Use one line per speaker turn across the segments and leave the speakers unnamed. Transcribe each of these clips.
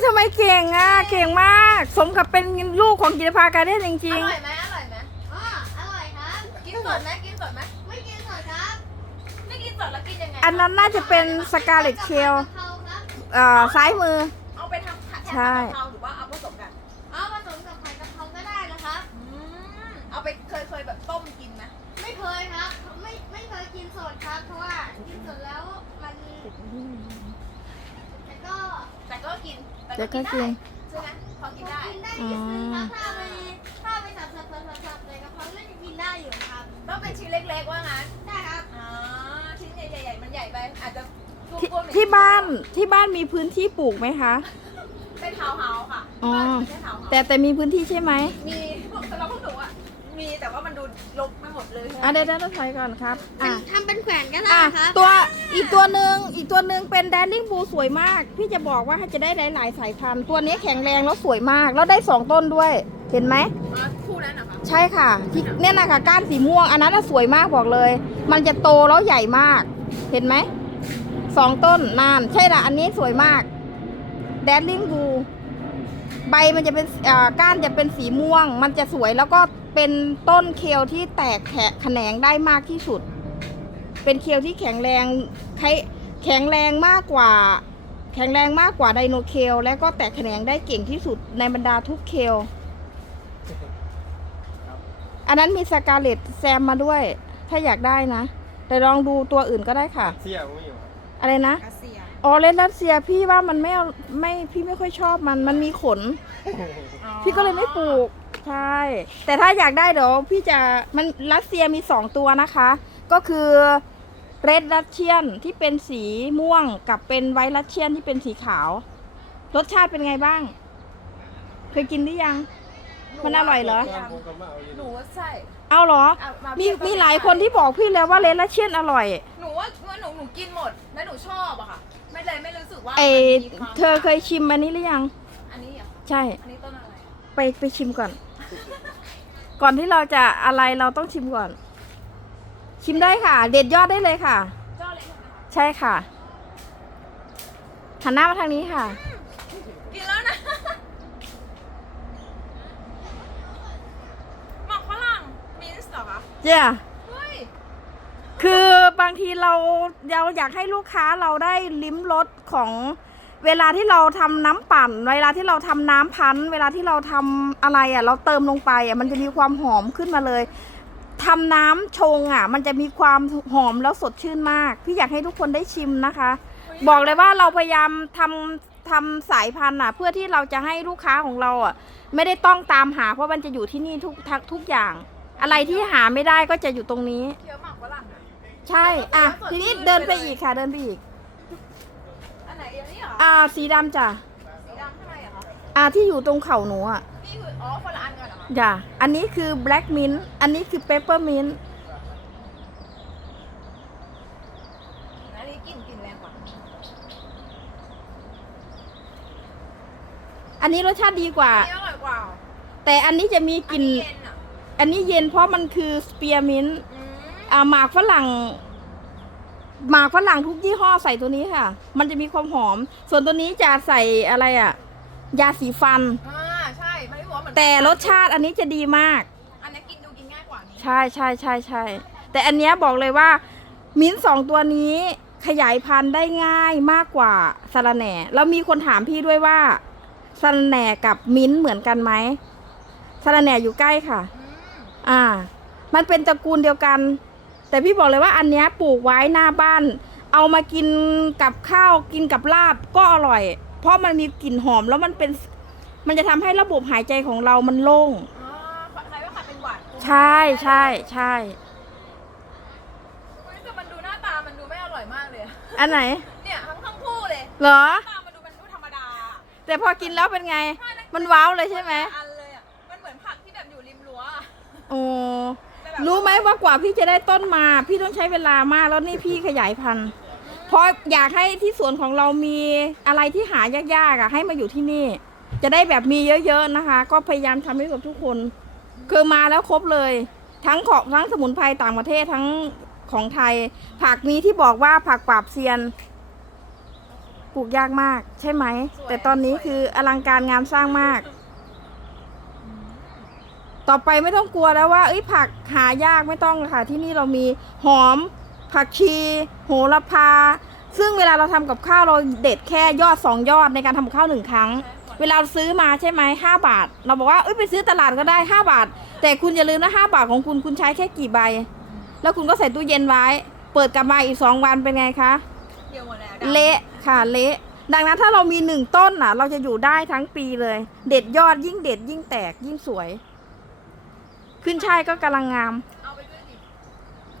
อู้ทำไมเก่งอะ เก่งมาก สมกับเป็นลูกของกิจภาการได้จ
อ
ริง
ร่อยไหมอร่อยไหม
อ๋ออร่อยครับ
กินสดไหมกินสดไหม
ไม่กินสดครับ
ไม่กินสดแล้วกินยังไง
ๆ อันนั้นน่าจะเป็นสกาเลตเคล
กะเพราครับ
เอ่อซ้ายมือ
เอาไปทำผัดแทน
ใช่
กะเพราหรือว่าเอาผสมกัน
เอาผสมกับไข่กะเพราก็ได้นะครับ
อืมเอาไปเคยเคยแบบต้มกินไหม
ไม่เคยครับ ไม่ไม่เคยกินสดครับ เพราะว่ากินสดแล้วมันแต่ก็
แต่ก็ กิน
แต่ก็กิน
ได้ใช่ไหมพอกินได้
กินได้นิดนึงครับถ้าไปถ้าไปสับสับสับสับสับใส่กะเพราน่าจะกินได้อยู่ครับ
ต้องเป็นชิ้นเล็กๆว่างั้น
ได้ครับ
อ๋อชิ้นใหญ่ๆมันใหญ่ไปอาจจะ
ที่
รวมๆ
ที่บ้านที่บ้านมีพื้นที่ปลูกไหมคะ
เป็นทาวน์เฮาส์ค่ะ
อ๋อ
ไม่ใช่ทาวน์เฮาส์
แต่แต่มีพื้นที่ใช่ไหม
มีพวกสำหรับพวกหนูอะ มีแต่ว่ามันดูรกไปหมดเลย
อะเดี๋ยวเดี๋ยวถอยก่อนครับอะ
ทำเป็นแขวนก็ได้
อะ
ครับ
ตัวอีกตัวหนึ่งอีกตัวหนึ่งเป็นแดนลิงบูสวยมาก พี่จะบอกว่าให้จะได้หลายๆสายพันธุ์ตัวนี้แข็งแรงแล้วสวยมากแล้วได้สองต้นด้วย เห็นไหม
อ๋อคู่นั้นเหรอคะ
ใช่ค่ะที่เนี่ยนะคะก้านสีม่วง อันนั้นน่ะสวยมากบอกเลย มันจะโตแล้วใหญ่มาก เห็นไหมสองต้นนาน ใช่ละอันนี้สวยมากแดนลิงบู ใบมันจะเป็นอ่าก้านจะเป็นสีม่วง มันจะสวยแล้วก็เป็นต้นเคลที่แตกแขะแขนงได้มากที่สุด เป็นเคลที่แข็งแรงใครแข็งแรงมากกว่า แข็งแรงมากกว่าไดโนเคลและก็แตกแขนงได้เก่งที่สุดในบรรดาทุกเคลอันนั้นมีสกาเลตแซมมาด้วย ถ้าอยากได้นะ แต่ลองดูตัวอื่นก็ได้ค่ะ
เสี่ยไม่อยู่
อะไรนะ
อาเซีย
ออเรนรัสเซียพี่ว่ามันไม่เอาไม่พี่ไม่ค่อยชอบมันมันมีขน พี่ก็เลยไม่ปลูกใช่ แต่ถ้าอยากได้เดี๋ยวพี่จะมันรัสเซียมีสองตัวนะคะ ก็คือเรดรัสเชียนที่เป็นสีม่วงกับเป็นไวท์รัสเชียนที่เป็นสีขาว รสชาติเป็นไงบ้าง เคยกินหรือยัง มันอร่อยเหรอ
ตอนผมกับมาเอาอยู่
หนูว่าใช่
เอาเหรอ
เอาา
มี
เทียบกัน
มีหลายคนที่บอกพี่แล้วว่าเรดรัสเชียนอร่อย
หนูว่าว่าหนูหนูกินหมดแล้วหนูชอบอะค่ะ ไม่เลยไม่รู้สึกว่า
เอ
มันมีวาม
เธอเคยชิมอันนี้หรือยัง
อันนี้เหรอ
ใช่
อันนี้ต้นอะไรอะ
ไปไปชิมก่อน ก่อนที่เราจะอะไรเราต้องชิมก่อน ชิมได้ค่ะ เด็ดยอดได้เลยค่ะ
เจ้าเล็กไหมคะ
ใช่ค่ะหันหน้ามาทางนี้ค่ะ
กินแล้วนะหมักฝรั่งมินส์ เหรอคะ
เจ้
เฮ้ย
คือบางทีเราเราอยากให้ลูกค้าเราได้ลิ้มรสของเวลาที่เราทำน้ำปั่น เวลาที่เราทำน้ำพันธุ์เวลาที่เราทำอะไรอะ เราเติมลงไปอะมันจะมีความหอมขึ้นมาเลยทำน้ำชงอะ มันจะมีความหอมแล้วสดชื่นมาก พี่อยากให้ทุกคนได้ชิมนะคะ บอกเลยว่าเราพยายามทำทำสายพันธุ์อะ เพื่อที่เราจะให้ลูกค้าของเราอะ ไม่ได้ต้องตามหาเพราะมันจะอยู่ที่นี่ทุกทักทุกอย่าง อะไรที่หาไม่ได้ก็จะอยู่ตรงนี้
เคี้ยวหมักฝรั่งอะ
ใช่ อะ ทีนี้เดินไปอีกค่ะ เดินไปอีก
อันไหนอันนี้เหรอ
อ่า สีดำจ้ะ
สีดำข้างในเหรอคะ
อ่า ที่อยู่ตรงเข่าหนูอะ
นี่คือ อ๋อคนละอันกันเหรอคะ
จ้ะ อันนี้คือ black mint อันนี้คือ peppermint
อันนี้กลิ่นกลิ่นแรงกว่า
อันนี้รสชาติดีกว่า
อันนี้อร่อยกว่า
แต่อันนี้จะมีก
อั
ลิ่น
เย็น อะ
อันนี้เย็นเพราะมันคือ spearmint
อืม
อ่าหมากฝรั่ง หมากฝรั่งทุกยี่ห้อใส่ตัวนี้ค่ะ มันจะมีความหอม ส่วนตัวนี้จะใส่อะไรอะ ยาสีฟัน
อ่าใช่มันไม่บอกว่าเหมือน
แต่รสชาติอันนี้จะดีมาก
อันนี้กินดูกินง่ายกว่านี้
ใช่ใช่ใช่ใช่แต่อันเนี้ยบอกเลยว่า มิ้นท์สองตัวนี้ขยายพันธุ์ได้ง่ายมากกว่าสาระแหน่ แล้วมีคนถามพี่ด้วยว่าสาระแหน่กับมิ้นท์เหมือนกันไหมสาระแหน่อยู่ใกล้ค่ะ
อืม
อ่า มันเป็นตระกูลเดียวกัน แต่พี่บอกเลยว่าอันเนี้ยปลูกไว้หน้าบ้าน เอามากินกับข้าวกินกับลาบก็อร่อย เพราะมันมีกลิ่นหอมแล้วมันเป็นมันจะทำให้ระบบหายใจของเรามันโล่ง
อ๋อใครว่าใครเป็นหวัด
ใช่ใช่ใช่
เฮ้ยแต่มันดูหน้าตามันดูไม่อร่อยมากเลยอะ
อันไหน
เนี่ยทั้งทั้งคู่เลย
เหรอ
หน้าตามันดูมันดูธรรมดา
แต่พอกินแล้วเป็นไง
ใช่ะ
มันว้าวเลยใช่ไหม
อั
โอ้รู้ไหมว่ากว่าพี่จะได้ต้นมา พี่ต้องใช้เวลามากแล้วนี่พี่ขยายพันธุ์เพราะอยากให้ที่สวนของเรามีอะไรที่หายากๆอะ ให้มาอยู่ที่นี่ จะได้แบบมีเยอะๆนะคะ ก็พยายามทำให้กับทุกคน คือมาแล้วครบเลย ทั้งของทั้งสมุนไพรต่างประเทศทั้งของไทย ผักนี้ที่บอกว่าผักปราบเซียนปลูกยากมาก ใช่ไหม แต่ตอนนี้คืออลังการงานสร้างมาก ต่อไปไม่ต้องกลัวแล้วว่าเอ้ยผักหายากไม่ต้องค่ะ ที่นี่เรามีหอม ผักชี โหระพา ซึ่งเวลาเราทำกับข้าวเราเด็ดแค่ยอดสองยอดในการทำกับข้าวหนึ่งครั้ง เวลาซื้อมาใช่ไหมห้าบาท เราบอกว่าเอ้ยไปซื้อตลาดก็ได้ห้าบาท แต่คุณอย่าลืมนะห้าบาทของคุณคุณใช้แค่กี่ใบ แล้วคุณก็ใส่ตู้เย็นไว้ เปิดกลับมาอีกสองวันเป็นไงคะ
เดี๋ยวหมดแล้ว
เละค่ะเละดังนั้นถ้าเรามีหนึ่งต้นน่ะ เราจะอยู่ได้ทั้งปีเลย เด็ดยอดยิ่งเด็ดยิ่งแตกยิ่งสวย ขึ้นช่ายก็กำลังงาม
เอาไปด้วยดิ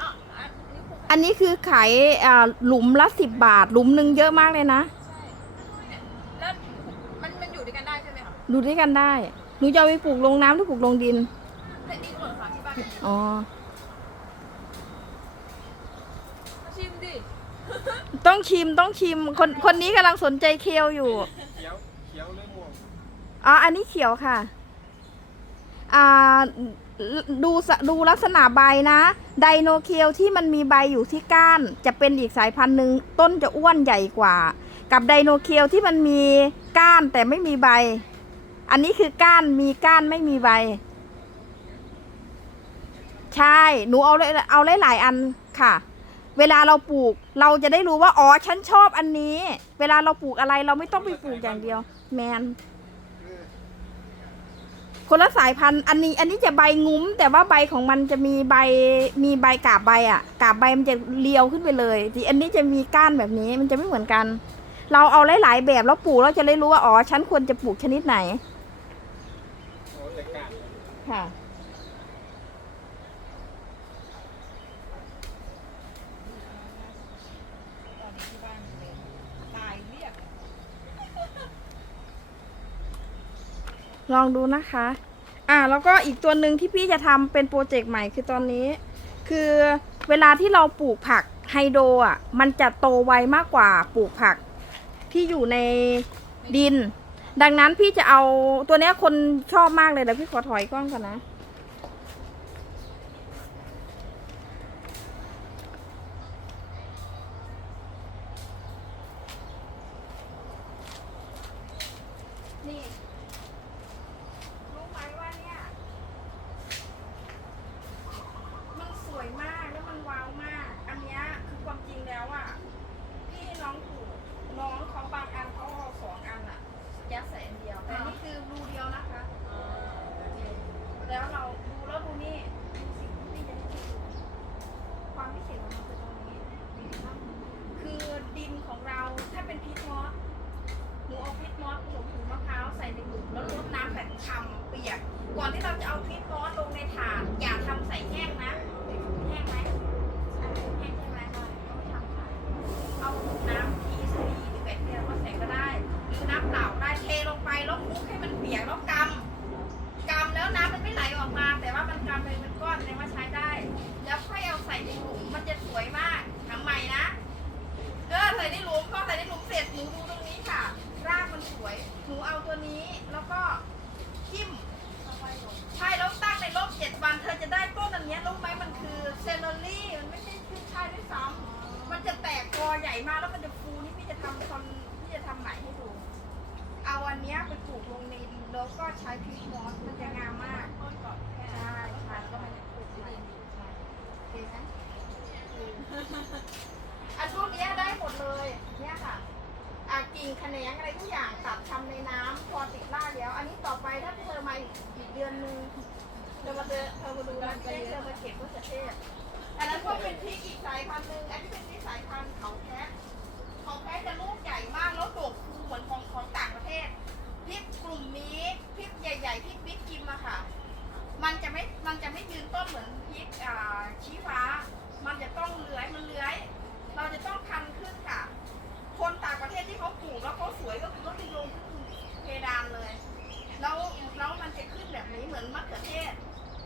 อ้าวอันนี้ผูก
อันนี้คือขายอ่าหลุมละสิบบาท หลุมหนึ่งเยอะมากเลยนะ
เนี่ยแล้วมันมันอยู่ด้วยกันได้ใช่ไหมคะ
ดูด้วยกันได้ หนูจะเอาไปปลูกลงน้ำหรือปลูกลงดิน
แต่ดินหมดค่ะที่บ้าน
อ๋อ
มาชิมดิ
ต้องชิมต้องชิม คนคนนี้กำลังสนใจเคลอยู่
เขียวเขียวหรือม่วง
อ๋อ อันนี้เขียวค่ะ อ่า ดูดูลักษณะใบนะไดโนเคลที่มันมีใบอยู่ที่ก้าน จะเป็นอีกสายพันธุ์หนึ่งต้นจะอ้วนใหญ่กว่า กับไดโนเคลที่มันมีก้านแต่ไม่มีใบ อันนี้คือก้านมีก้านไม่มีใบ ใช่หนูเอาเลยเอาหลายๆอันค่ะ เวลาเราปลูกเราจะได้รู้ว่าอ๋อฉันชอบอันนี้ เวลาเราปลูกอะไรเราไม่ต้องไปปลูกอย่างเดียว แมน คนละสายพันธุ์อันนี้ อันนี้จะใบงุ้ม แต่ว่าใบของมันจะมีใบมีใบกาบใบอะกาบใบมันจะเรียวขึ้นไปเลยที่อันนี้จะมีก้านแบบนี้มันจะไม่เหมือนกัน เราเอาหลายๆแบบแล้วปลูกเราจะได้รู้ว่าอ๋อฉันควรจะปลูกชนิดไหน
โอ้แต่กาด
ค่ะ
ตอนนี้ที่บ้านเลยตายเรียก
ลองดูนะคะ อ่าแล้วก็อีกตัวหนึ่งที่พี่จะทำเป็นโปรเจกต์ใหม่คือตอนนี้ คือเวลาที่เราปลูกผักไฮโดรอะมันจะโตไวมากกว่าปลูกผักที่อยู่ในดิน ดังนั้นพี่จะเอาตัวเนี้ยคนชอบมากเลยเดี๋ยวพี่ขอถอยกล้องก่อนนะ นี่ รู้ไหมว่าเนี่ย มันสวยมากแล้วมันว้าวมาก อันเนี้ยคือความจริงแล้วอะพี่น้องถูกน้องเขาบางอันเขาเอาสองอันอะ ยัดใส่อันเดียว แต่นี่คือรูเดียวนะคะ แล้วเราดูแล้วดูนี่ดูสิ่งที่พี่จะให้ดูความพิเศษของมันคือตรงนี้ คือดินของเราถ้าเป็นพีทมอส หนูเอาพริกมอสผสมถุงมะพร้าวใส่ในหลุมแล้วรดน้ำแบบฉ่ำเปียก ก่อนที่เราจะเอาพริกมอสลงในถาดอย่าทำใส่แห้งนะแห้งไหมแห้งใช่ไหมก็ไม่ทำค่ะเอาน้ำพีซีหรือแบคทีเรียมาใส่ก็ได้ หรือน้ำเปล่าได้เทลงไปแล้วคลุกให้มันเปียกแล้วกำกำแล้วน้ำมันไม่ไหลออกมา แต่ว่ามันกำเลยเป็นก้อนแสดงว่าใช้ได้ แล้วค่อยเอาใส่ในหลุมมันจะสวยมากทำใหม่นะ เออใส่ในหลุมก็ใส่ในหลุมเสร็จหนูดูตรงนี้ค่ะ รากมันสวย หนูเอา ตัวนี้แล้วก็จิ้มใช่แล้วตั้งในร่มเจ็ดวัน เธอจะได้ต้นอันเนี้ยรู้ไหมมันคือเซลลลี่มันไม่ใช่ขึ้นช่ายด้วยซ้ำมันจะแตกกอใหญ่มากแล้วมันจะฟูนี่พี่จะทำคอนพี่จะทำใหม่ให้ดู เอาอันเนี้ยไปปลูกลงในดินแล้วก็ใช้พีชมอสมันจะงามมากใช่ใช่ก็มันจะปลูกใหม่ใช่โอเคไหมอันพวกเนี้ยได้หมดเลย เนี่ยค่ะ อะกิ่งแขนงอะไรทุกอย่างตัดทำในน้ำพอติดรากแล้ว อันนี้ต่อไปถ้าเธอมาอีก อีกเดือนนึงเธอมาเจอเธอมาดูนะไม่ได้เธอมาเก็บมะเขือเทศอันนั้นก็เป็นพริกอีกสายพันธุ์หนึ่งอันนี้เป็นพริกสายพันธุ์เขาแคะเขาแคะจะลูกใหญ่มากแล้วดกฟูเหมือนของของต่างประเทศพริกกลุ่มนี้พริกใหญ่ๆพริกบิ๊กกิมอะค่ะ มันจะไม่ มันจะไม่ยืนต้นเหมือนพริกอ่าชี้ฟ้า มันจะต้องเลื้อย มันเลื้อย เราจะต้องคันขึ้นค่ะ คนต่างประเทศที่เขาปลูกแล้วเขาสวยก็คือเขาจะโยงขึ้นเพดานเลย แล้วแล้วมันจะขึ้นแบบนี้เหมือนมะเขือเทศ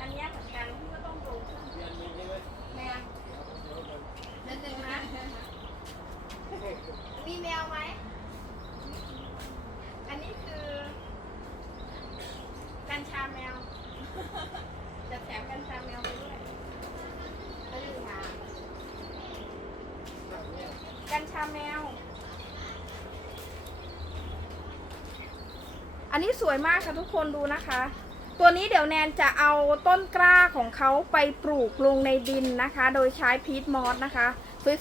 อันเนี้ยเหมือนกันที่ก็ต้องโยงขึ้น
เดือนนี้ใช่ไหม
แมว
เดี๋ยวเดี๋ยว
เดินหนึ่งนะ มีแมวไหม อันนี้คือ กัญชาแมว จะแถมกัญชาแมวไปด้วยเออค่ะ กัญชาแมว อันนี้สวยมากค่ะทุกคนดูนะคะ ตัวนี้เดี๋ยวแนนจะเอาต้นกล้าของเขาไปปลูกลงในดินนะคะ โดยใช้พีทมอสนะคะ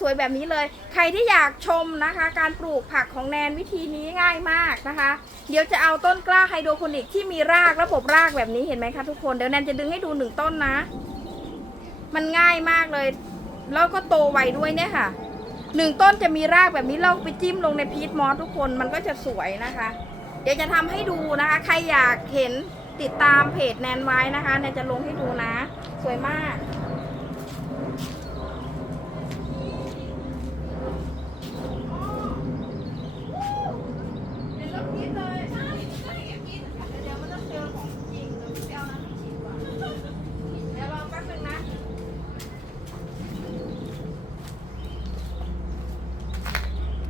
สวยๆแบบนี้เลย ใครที่อยากชมนะคะ การปลูกผักของแนนวิธีนี้ง่ายมากนะคะ เดี๋ยวจะเอาต้นกล้าไฮโดรโปนิกที่มีรากระบบรากแบบนี้เห็นไหมคะทุกคน เดี๋ยวแนนจะดึงให้ดูหนึ่งต้นนะ มันง่ายมากเลย แล้วก็โตไวด้วยเนี่ยค่ะ หนึ่งต้นจะมีรากแบบนี้เราไปจิ้มลงในพีทมอสทุกคนมันก็จะสวยนะคะ เดี๋ยวจะทำให้ดูนะคะ ใครอยากเห็นติดตามเพจแนนไว้นะคะแนนจะลงให้ดูนะ สวยมาก